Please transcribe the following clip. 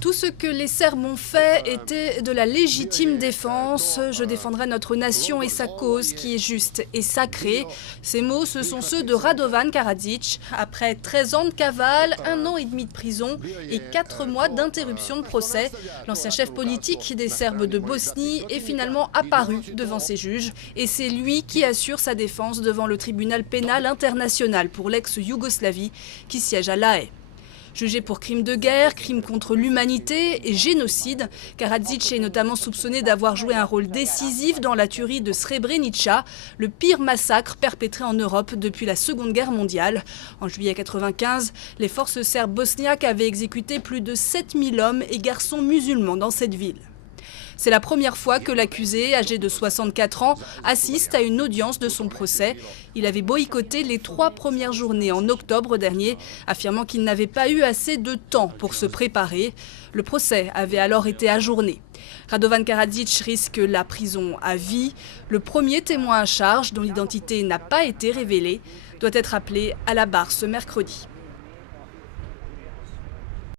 Tout ce que les Serbes ont fait était de la légitime défense. Je défendrai notre nation et sa cause qui est juste et sacrée. Ces mots, ce sont ceux de Radovan Karadzic. Après 13 ans de cavale, 1 an et demi de prison et 4 mois d'interruption de procès, l'ancien chef politique des Serbes de Bosnie est finalement apparu devant ses juges. Et c'est lui qui assure sa défense devant le tribunal pénal international pour l'ex-Yougoslavie qui siège à La Haye. Jugé pour crimes de guerre, crimes contre l'humanité et génocide, Karadzic est notamment soupçonné d'avoir joué un rôle décisif dans la tuerie de Srebrenica, le pire massacre perpétré en Europe depuis la Seconde Guerre mondiale. En juillet 1995, les forces serbes bosniaques avaient exécuté plus de 7000 hommes et garçons musulmans dans cette ville. C'est la première fois que l'accusé, âgé de 64 ans, assiste à une audience de son procès. Il avait boycotté les 3 premières journées en octobre dernier, affirmant qu'il n'avait pas eu assez de temps pour se préparer. Le procès avait alors été ajourné. Radovan Karadzic risque la prison à vie. Le premier témoin à charge, dont l'identité n'a pas été révélée, doit être appelé à la barre ce mercredi.